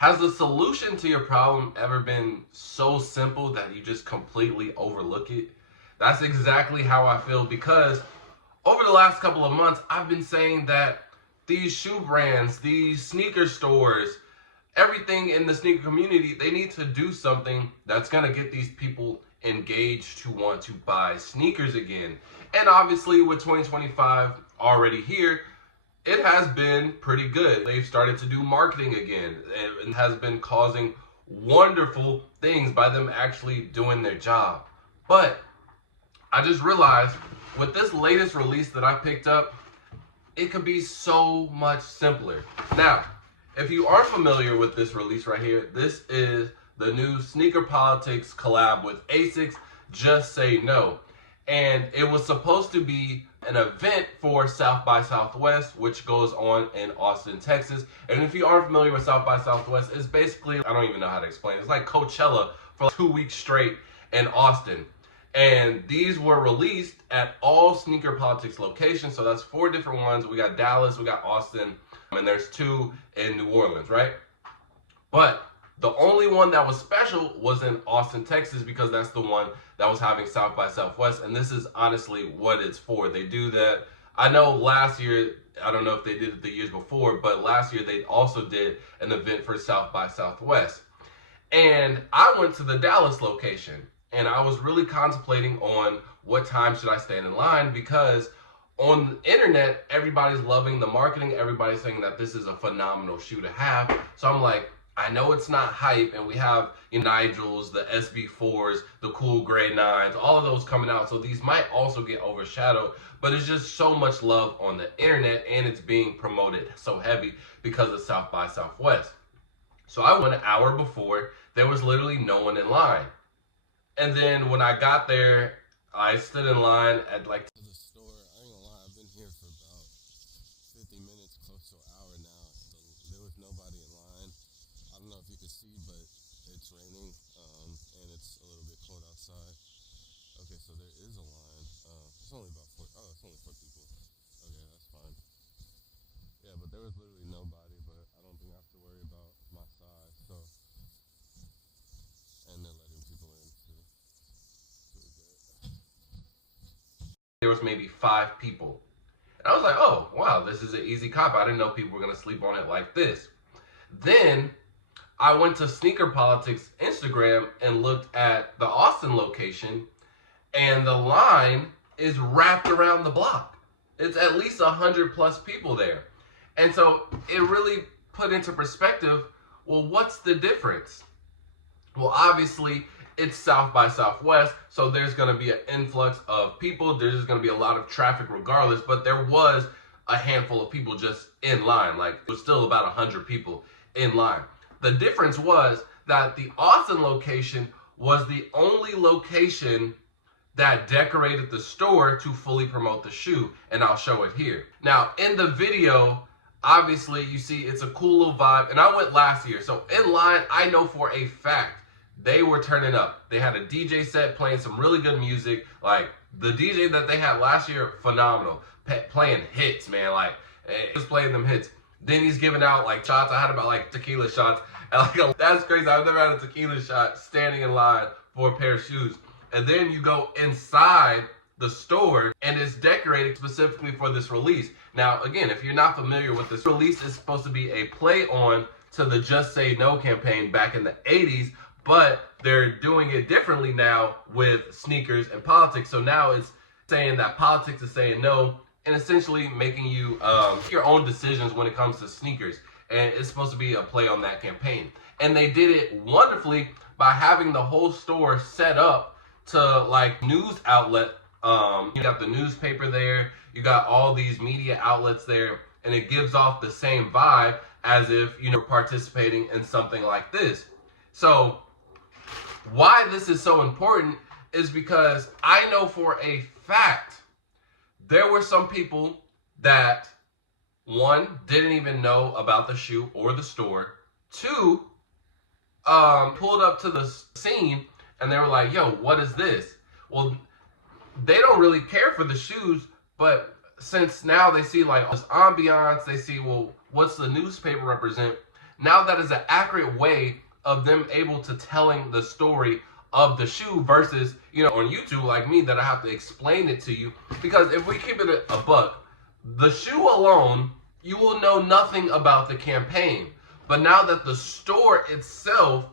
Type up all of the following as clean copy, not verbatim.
Has the solution to your problem ever been so simple that you just completely overlook it? That's exactly how I feel, because over the last couple of months, I've been saying that these shoe brands, these sneaker stores, everything in the sneaker community, they need to do something that's going to get these people engaged to want to buy sneakers again. And obviously, with 2025 already here, it has been pretty good. They've started to do marketing again. It has been causing wonderful things by them actually doing their job. But I just realized with this latest release that I picked up, it could be so much simpler. Now, if you aren't familiar with this release right here, this is the new Sneaker Politics collab with Asics, Just Say No. And it was supposed to be an event for South by Southwest, which goes on in Austin, Texas. And if you aren't familiar with South by Southwest, it's basically, I don't even know how to explain it. It's like Coachella for like 2 weeks straight in Austin. And these were released at all Sneaker Politics locations. So that's 4 different ones. We got Dallas, we got Austin, and there's 2 in New Orleans, right? But the only one that was special was in Austin, Texas, because that's the one that was having South by Southwest. And this is honestly what it's for. They do that. I know last year, I don't know if they did it the years before, but last year they also did an event for South by Southwest. And I went to the Dallas location, and I was really contemplating on what time should I stand in line, because on the internet, everybody's loving the marketing. Everybody's saying that this is a phenomenal shoe to have. So I'm like, I know it's not hype, and we have Nigels, the SB4s, the cool gray 9s, all of those coming out. So these might also get overshadowed, but it's just so much love on the internet, and it's being promoted so heavy because of South by Southwest. So I went an hour before. There was literally no one in line. And then when I got there, I stood in line at like to the store. I ain't gonna lie, I've been here for about 50 minutes, close to an hour now. There was nobody in line. I don't know if you can see, but it's raining, and it's a little bit cold outside. Okay, so there is a line. It's only about 4. Oh, it's only 4 people. Okay, that's fine. Yeah, but there was literally nobody. But I don't think I have to worry about my size. So, and they're letting people in too. there was maybe 5 people. And I was like, oh, wow, this is an easy cop. I didn't know people were going to sleep on it like this. Then I went to Sneaker Politics Instagram and looked at the Austin location, and the line is wrapped around the block. It's at least 100 plus people there. And so it really put into perspective, well, what's the difference? Well, obviously, it's South by Southwest, so there's going to be an influx of people. There's going to be a lot of traffic regardless, but there was a handful of people just in line. Like, it was still about 100 people in line. The difference was that the Austin location was the only location that decorated the store to fully promote the shoe, and I'll show it here. Now, in the video, obviously, you see it's a cool little vibe, and I went last year, so in line, I know for a fact they were turning up. They had a DJ set playing some really good music. Like, the DJ that they had last year, phenomenal. Playing hits, man. Like, he was playing them hits. Then he's giving out, like, shots. I had about, like, tequila shots. And, like, that's crazy. I've never had a tequila shot standing in line for a pair of shoes. And then you go inside the store, and it's decorated specifically for this release. Now, again, if you're not familiar with this release, it's supposed to be a play on to the Just Say No campaign back in the 80s, but they're doing it differently now with sneakers and politics. So now it's saying that politics is saying no, and essentially making you your own decisions when it comes to sneakers. And it's supposed to be a play on that campaign. And they did it wonderfully by having the whole store set up to like news outlet. You got the newspaper there, you got all these media outlets there, and it gives off the same vibe as if you're participating in something like this. So why this is so important is because I know for a fact there were some people that, 1, didn't even know about the shoe or the store, 2, pulled up to the scene and they were like, yo, what is this? Well, they don't really care for the shoes, but since now they see like this ambiance, they see, well, what's the newspaper represent? Now that is an accurate way of them able to telling the story of the shoe versus, on YouTube like me that I have to explain it to you. Because if we keep it a buck, the shoe alone, you will know nothing about the campaign. But now that the store itself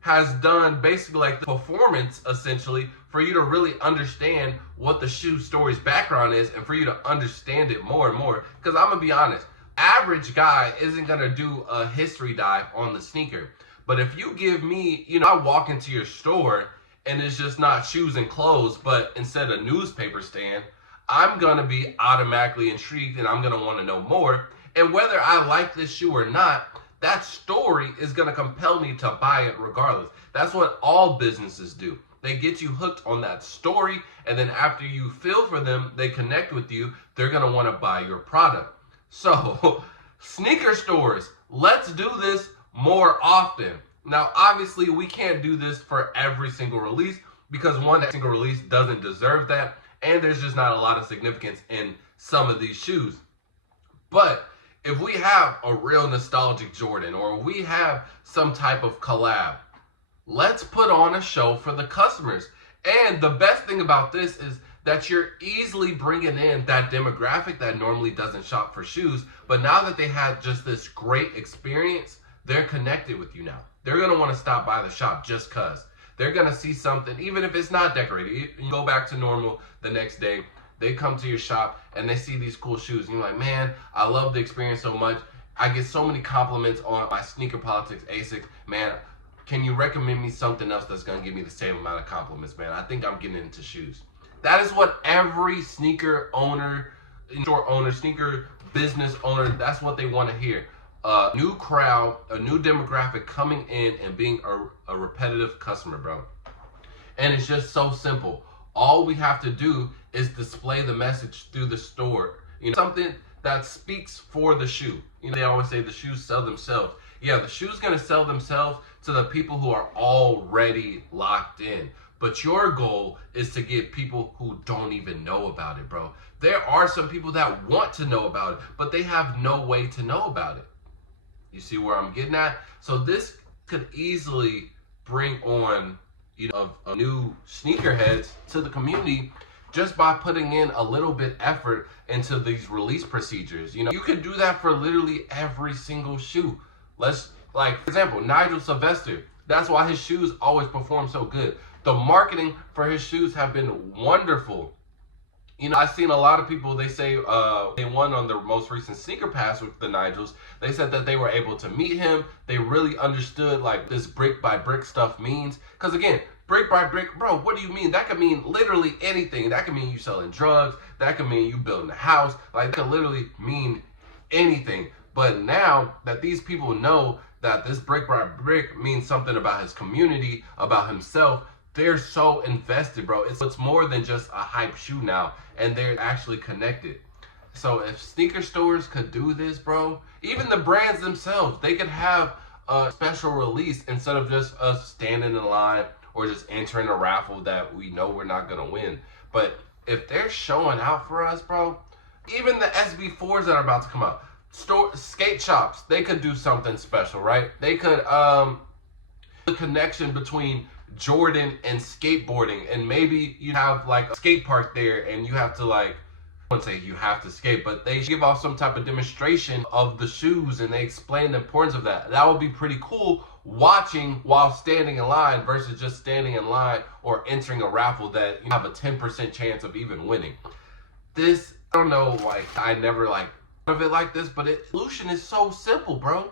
has done basically like the performance essentially for you to really understand what the shoe story's background is and for you to understand it more and more. Because I'm gonna be honest, average guy isn't gonna do a history dive on the sneaker. But if you give me, I walk into your store and it's just not shoes and clothes, but instead a newspaper stand, I'm gonna be automatically intrigued and I'm gonna wanna know more. And whether I like this shoe or not, that story is going to compel me to buy it regardless. That's what all businesses do. They get you hooked on that story, and then after you feel for them, they connect with you, they're going to want to buy your product. So, sneaker stores, let's do this more often. Now, obviously, we can't do this for every single release because one single release doesn't deserve that, and there's just not a lot of significance in some of these shoes. But if we have a real nostalgic Jordan or we have some type of collab, let's put on a show for the customers. And the best thing about this is that you're easily bringing in that demographic that normally doesn't shop for shoes. But now that they had just this great experience, they're connected with you now. They're going to want to stop by the shop just because. They're going to see something, even if it's not decorated. You go back to normal the next day. They come to your shop and they see these cool shoes. And you're like, man, I love the experience so much. I get so many compliments on my Sneaker Politics ASICs. Man, can you recommend me something else that's going to give me the same amount of compliments, man? I think I'm getting into shoes. That is what every sneaker owner, store owner, sneaker business owner, that's what they want to hear. A new crowd, a new demographic coming in and being a repetitive customer, bro. And it's just so simple. All we have to do is display the message through the store. Something that speaks for the shoe. They always say the shoes sell themselves. Yeah, the shoe's gonna sell themselves to the people who are already locked in. But your goal is to get people who don't even know about it, bro. There are some people that want to know about it, but they have no way to know about it. You see where I'm getting at? So this could easily bring on of new sneakerheads to the community just by putting in a little bit effort into these release procedures. You could do that for literally every single shoe. For example, Nigel Sylvester. That's why his shoes always perform so good. The marketing for his shoes have been wonderful. I've seen a lot of people, they say they won on their most recent sneaker pass with the Nigels. They said that they were able to meet him. They really understood this brick by brick stuff means. Because again, brick by brick, bro, what do you mean? That could mean literally anything. That could mean you selling drugs. That could mean you building a house. That could literally mean anything. But now that these people know that this brick by brick means something about his community, about himself, they're so invested, bro. It's more than just a hype shoe now, and they're actually connected. So if sneaker stores could do this, bro, even the brands themselves, they could have a special release instead of just us standing in line or just entering a raffle that we know we're not gonna win. But if they're showing out for us, bro, even the SB4s that are about to come out, skate shops, they could do something special, right? They could the connection between Jordan and skateboarding, and maybe you have a skate park there and you have to I wouldn't say you have to skate, but they give off some type of demonstration of the shoes and they explain the importance of that. That would be pretty cool watching while standing in line versus just standing in line or entering a raffle that you have a 10% chance of even winning. This, I don't know, I never thought of it like this, but solution is so simple, bro.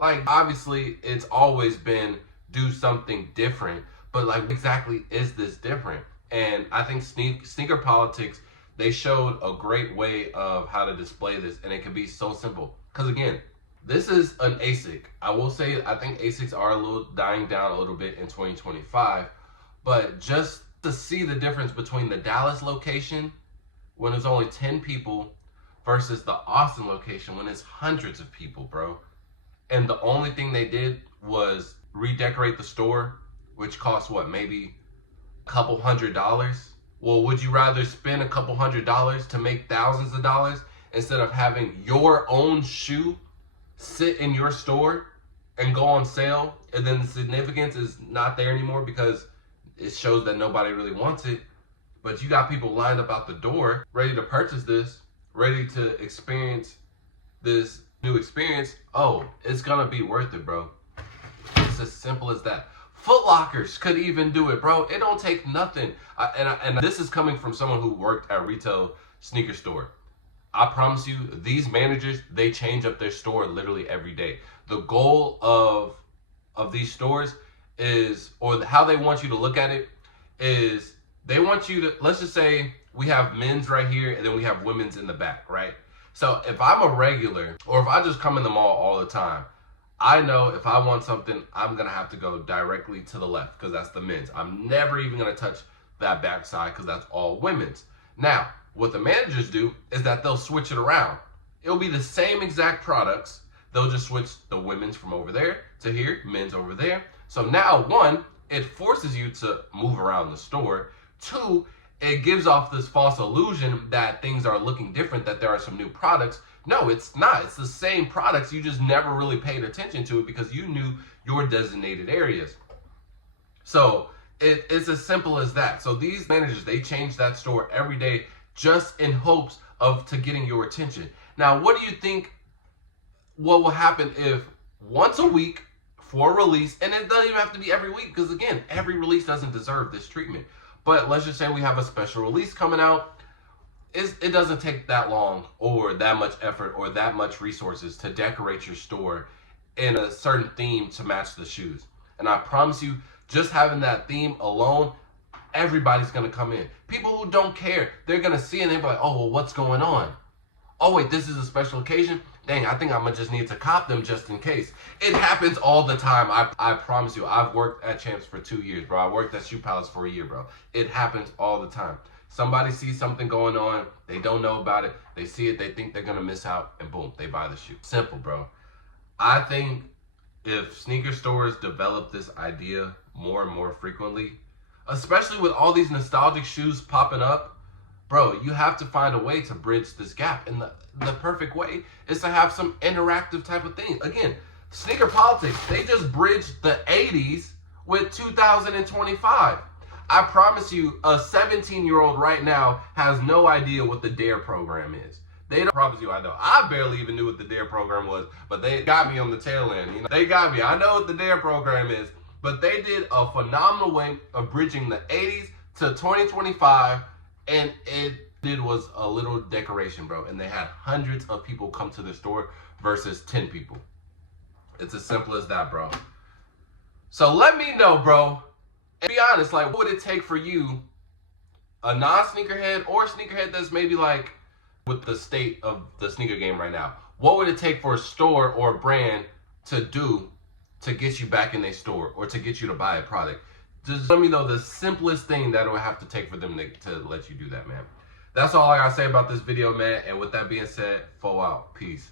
Obviously it's always been do something different, but exactly is this different? And I think Sneaker Politics, they showed a great way of how to display this, and it can be so simple. Because again, this is an ASIC. I will say I think ASICs are a little dying down a little bit in 2025, but just to see the difference between the Dallas location when it's only 10 people versus the Austin location when it's hundreds of people, bro. And the only thing they did was redecorate the store, which costs maybe a couple $100. Well, would you rather spend a couple $100 to make thousands of dollars instead of having your own shoe sit in your store and go on sale, and then the significance is not there anymore because it shows that nobody really wants it, but you got people lined up out the door ready to purchase this, ready to experience this new experience. Oh, it's gonna be worth it, bro. It's as simple as that. Foot Lockers could even do it, bro. It don't take nothing. And this is coming from someone who worked at a retail sneaker store. I promise you, these managers, they change up their store literally every day. The goal of these stores is, or how they want you to look at it, is they want you to, let's just say we have men's right here and then we have women's in the back, right? So if I'm a regular, or if I just come in the mall all the time, I know if I want something, I'm gonna have to go directly to the left because that's the men's. I'm never even gonna touch that back side because that's all women's. Now, what the managers do is that they'll switch it around. It'll be the same exact products. They'll just switch the women's from over there to here, men's over there. So now, one, it forces you to move around the store. Two, it gives off this false illusion that things are looking different, that there are some new products. No, it's not. It's the same products. You just never really paid attention to it because you knew your designated areas. So it's as simple as that. So these managers, they change that store every day just in hopes of getting your attention. Now, what do you think what will happen if once a week for a release, and it doesn't even have to be every week because again, every release doesn't deserve this treatment. But let's just say we have a special release coming out. It doesn't take that long or that much effort or that much resources to decorate your store in a certain theme to match the shoes. And I promise you, just having that theme alone, everybody's gonna come in. People who don't care, they're gonna see it and they're like, oh, well, what's going on? Oh wait, this is a special occasion? Dang, I think I'm gonna just need to cop them just in case. It happens all the time. I promise you, I've worked at Champs for 2 years, bro. I worked at Shoe Palace for a year, bro. It happens all the time. Somebody sees something going on, they don't know about it, they see it, they think they're gonna miss out, and boom, they buy the shoe. Simple, bro. I think if sneaker stores develop this idea more and more frequently, especially with all these nostalgic shoes popping up, bro, you have to find a way to bridge this gap. And the perfect way is to have some interactive type of thing. Again, sneaker politics, they just bridged the 80s with 2025. I promise you, a 17-year-old right now has no idea what the DARE program is. They don't promise you I know. I barely even knew what the DARE program was, but they got me on the tail end. You know, they got me. I know what the DARE program is, but they did a phenomenal way of bridging the 80s to 2025, and it was a little decoration, bro. And they had hundreds of people come to the store versus 10 people. It's as simple as that, bro. So let me know, bro. And be honest, like, what would it take for you, a non-sneakerhead or sneakerhead that's maybe like with the state of the sneaker game right now? What would it take for a store or a brand to do to get you back in their store or to get you to buy a product? Just let me know the simplest thing that it would have to take for them to let you do that, man. That's all I gotta say about this video, man. And with that being said, 4 out. Peace.